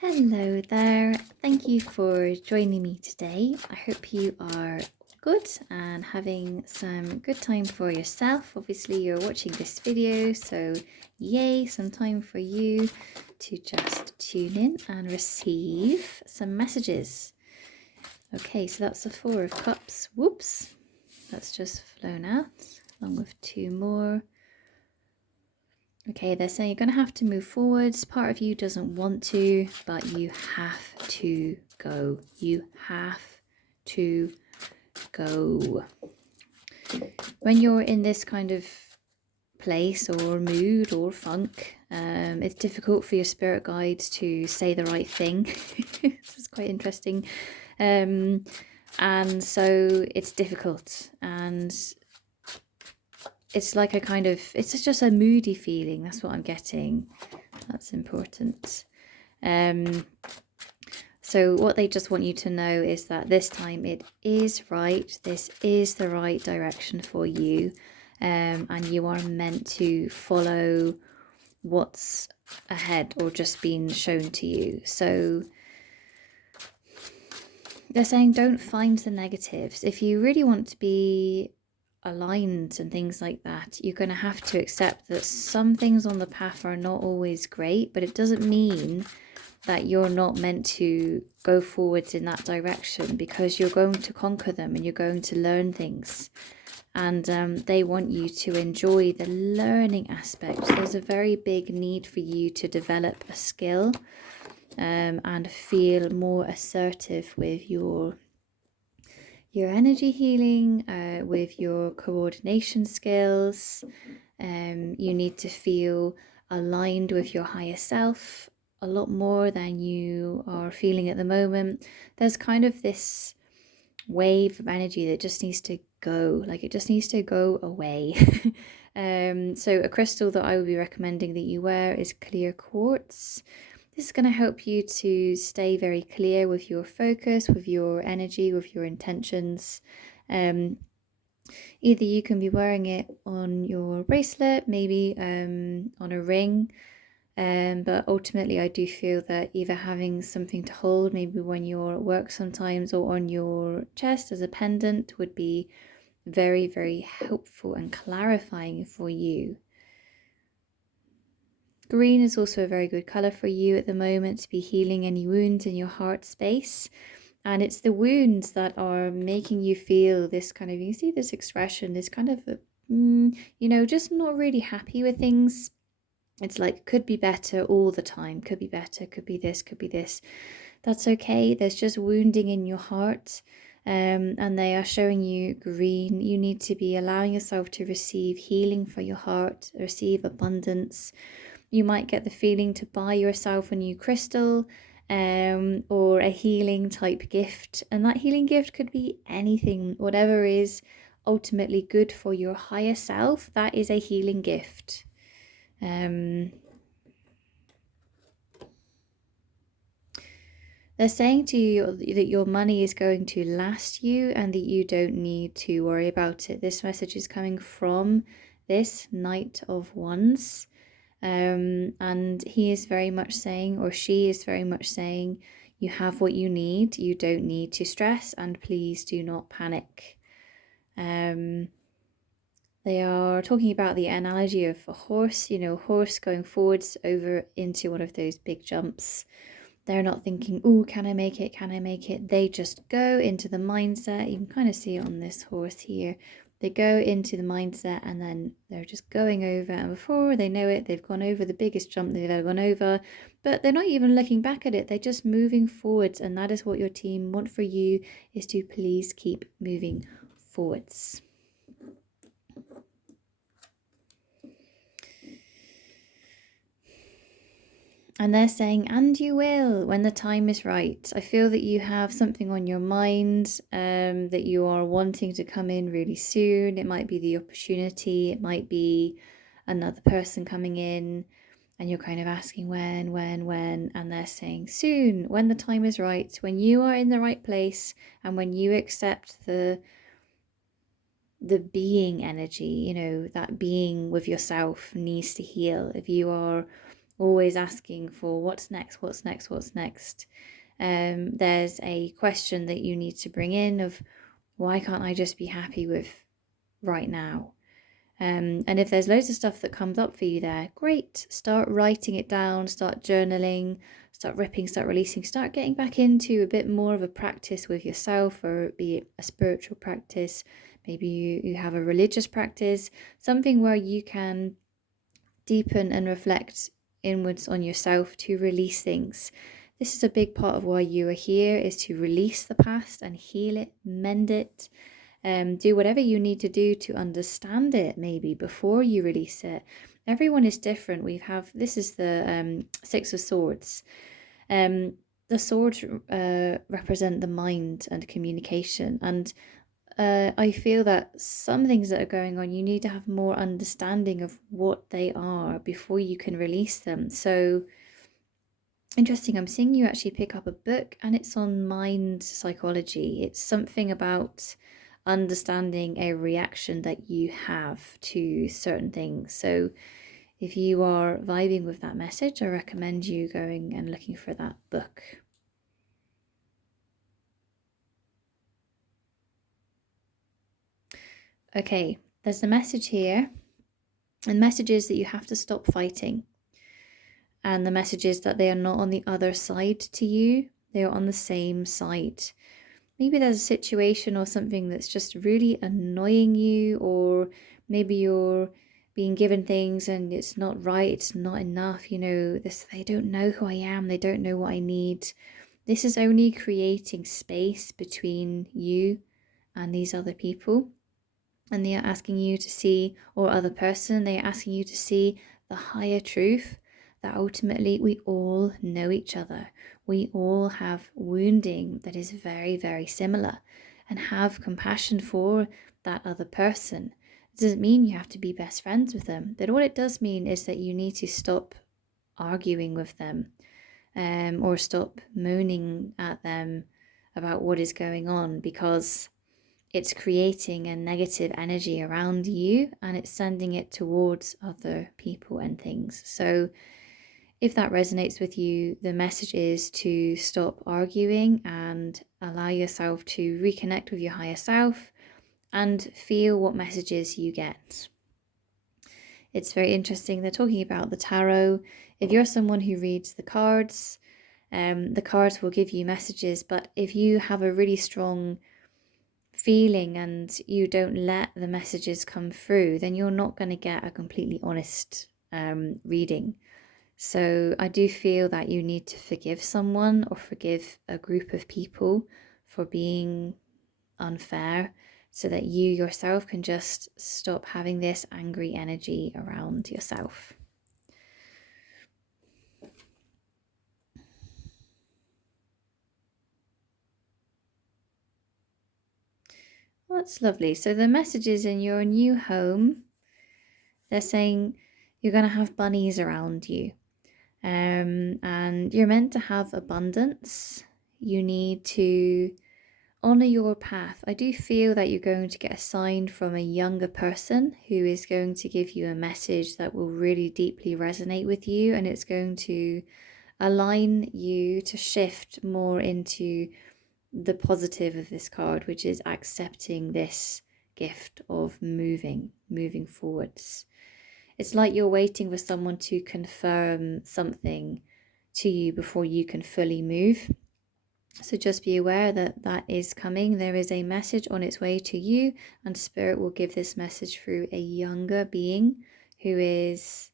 Hello there. Thank you for joining me today. I hope you are good and having some good time for yourself. Obviously, you're watching this video, so yay, some time for you to just tune in and receive some messages. Okay, so that's the Four of Cups. Whoops, that's just flown out, along with two more. Okay, they're saying you're going to have to move forwards. Part of you doesn't want to, but you have to go. You have to go. When you're in this kind of place or mood or funk, it's difficult for your spirit guides to say the right thing. This is quite interesting. And so it's difficult, and it's like a kind of, it's just a moody feeling. That's what I'm getting. That's important. So what they just want you to know is that this time it is right. This is the right direction for you. And you are meant to follow what's ahead or just been shown to you. So they're saying don't find the negatives. If you really want to be aligned and things like that, you're going to have to accept that some things on the path are not always great, but it doesn't mean that you're not meant to go forwards in that direction, because you're going to conquer them and you're going to learn things. And they want you to enjoy the learning aspect. There's a very big need for you to develop a skill and feel more assertive with your energy healing, with your coordination skills. You need to feel aligned with your higher self a lot more than you are feeling at the moment. There's kind of this wave of energy that just needs to go, like it just needs to go away. So a crystal that I would be recommending that you wear is clear quartz. This is going to help you to stay very clear with your focus, with your energy, with your intentions. Either you can be wearing it on your bracelet, maybe on a ring, but ultimately I do feel that either having something to hold, maybe when you're at work sometimes, or on your chest as a pendant would be very, very helpful and clarifying for you. Green is also a very good colour for you at the moment to be healing any wounds in your heart space. And it's the wounds that are making you feel this kind of, you see this expression, this kind of, just not really happy with things. It's like, could be better all the time, could be better, could be this, could be this. That's okay. There's just wounding in your heart. And they are showing you green. You need to be allowing yourself to receive healing for your heart, receive abundance. You might get the feeling to buy yourself a new crystal or a healing type gift. And that healing gift could be anything, whatever is ultimately good for your higher self. That is a healing gift. They're saying to you that your money is going to last you and that you don't need to worry about it. This message is coming from this Knight of Wands. And he is very much saying, or she is very much saying, you have what you need. You don't need to stress, and please do not panic. They are talking about the analogy of a horse, horse going forwards over into one of those big jumps. They're not thinking, oh, can I make it? Can I make it? They just go into the mindset. You can kind of see it on this horse here. They go into the mindset and then they're just going over. And before they know it, they've gone over the biggest jump they've ever gone over. But they're not even looking back at it. They're just moving forwards. And that is what your team want for you, is to please keep moving forwards. And they're saying, and you will, when the time is right. I feel that you have something on your mind that you are wanting to come in really soon. It might be the opportunity. It might be another person coming in. And you're kind of asking when. And they're saying soon, when the time is right, when you are in the right place, and when you accept the being energy, that being with yourself needs to heal. If you are always asking for what's next, what's next, what's next. There's a question that you need to bring in of, why can't I just be happy with right now? And if there's loads of stuff that comes up for you there, great. Start writing it down, start journaling, start ripping, start releasing, start getting back into a bit more of a practice with yourself, or be it a spiritual practice. Maybe you have a religious practice, something where you can deepen and reflect inwards on yourself to release things. This is a big part of why you are here, is to release the past and heal it, mend it. Do whatever you need to do to understand it, maybe before you release it. Everyone is different. This is the Six of Swords. The swords represent the mind and communication, and I feel that some things that are going on, you need to have more understanding of what they are before you can release them. So interesting, I'm seeing you actually pick up a book, and it's on mind psychology. It's something about understanding a reaction that you have to certain things. So if you are vibing with that message, I recommend you going and looking for that book. Okay, there's a message here, and the message is that you have to stop fighting. And the message is that they are not on the other side to you, they are on the same side. Maybe there's a situation or something that's just really annoying you, or maybe you're being given things and it's not right, it's not enough, they don't know who I am, they don't know what I need. This is only creating space between you and these other people. And they are asking you to see, or other person, they are asking you to see the higher truth, that ultimately we all know each other. We all have wounding that is very, very similar, and have compassion for that other person. It doesn't mean you have to be best friends with them, but what it does mean is that you need to stop arguing with them, or stop moaning at them about what is going on, because it's creating a negative energy around you and it's sending it towards other people and things. So if that resonates with you, the message is to stop arguing and allow yourself to reconnect with your higher self and feel what messages you get. It's very interesting. They're talking about the tarot. If you're someone who reads the cards will give you messages, but if you have a really strong feeling and you don't let the messages come through, then you're not going to get a completely honest reading. So I do feel that you need to forgive someone or forgive a group of people for being unfair, so that you yourself can just stop having this angry energy around yourself. Well, that's lovely. So the messages in your new home, they're saying you're going to have bunnies around you. And you're meant to have abundance. You need to honor your path. I do feel that you're going to get a sign from a younger person who is going to give you a message that will really deeply resonate with you, and it's going to align you to shift more into the positive of this card, which is accepting this gift of moving forwards. It's like you're waiting for someone to confirm something to you before you can fully move. So just be aware that that is coming. There is a message on its way to you, and Spirit will give this message through a younger being who is,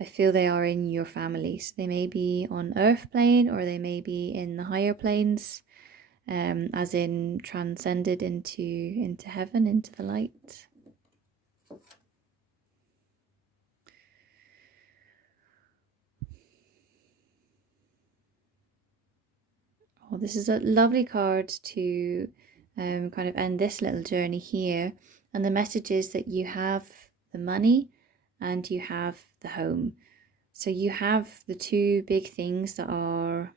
I feel they are in your family. So they may be on earth plane, or they may be in the higher planes, as in transcended into heaven, into the light. Oh, this is a lovely card to kind of end this little journey here. And the message is that you have the money and you have the home. So you have the two big things that are,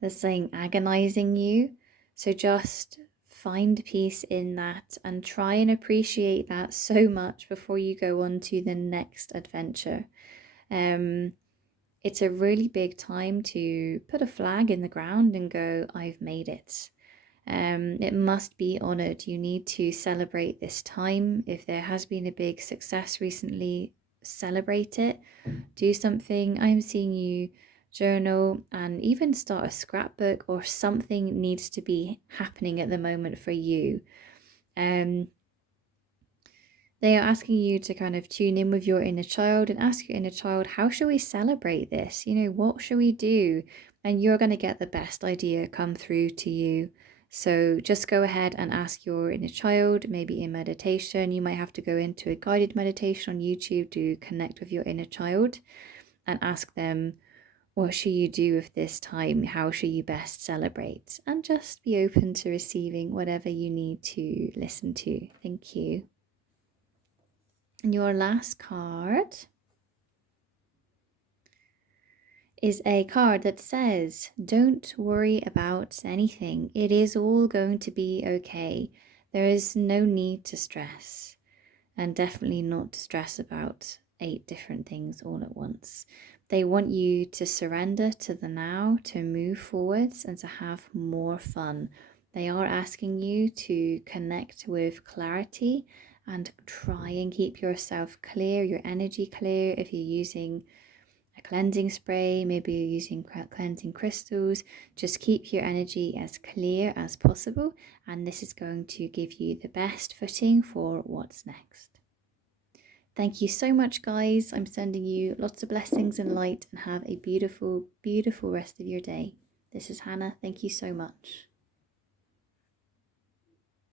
they're saying, agonizing you. So just find peace in that and try and appreciate that so much before you go on to the next adventure. It's a really big time to put a flag in the ground and go, I've made it. It must be honored. You need to celebrate this time. If there has been a big success recently, celebrate it. Do something. I'm seeing you journal and even start a scrapbook, or something needs to be happening at the moment for you. They are asking you to kind of tune in with your inner child and ask your inner child, how should we celebrate this? What should we do? And you're going to get the best idea come through to you. So just go ahead and ask your inner child, maybe in meditation. You might have to go into a guided meditation on YouTube to connect with your inner child and ask them, what should you do with this time? How should you best celebrate? And just be open to receiving whatever you need to listen to. Thank you. And your last card is a card that says, don't worry about anything. It is all going to be okay. There is no need to stress, and definitely not to stress about 8 different things all at once. They want you to surrender to the now, to move forwards and to have more fun. They are asking you to connect with clarity and try and keep yourself clear, your energy clear. If you're using a cleansing spray, maybe you're using cleansing crystals, just keep your energy as clear as possible, and this is going to give you the best footing for what's next. Thank you so much, guys. I'm sending you lots of blessings and light, and have a beautiful, beautiful rest of your day. This is Hannah. Thank you so much.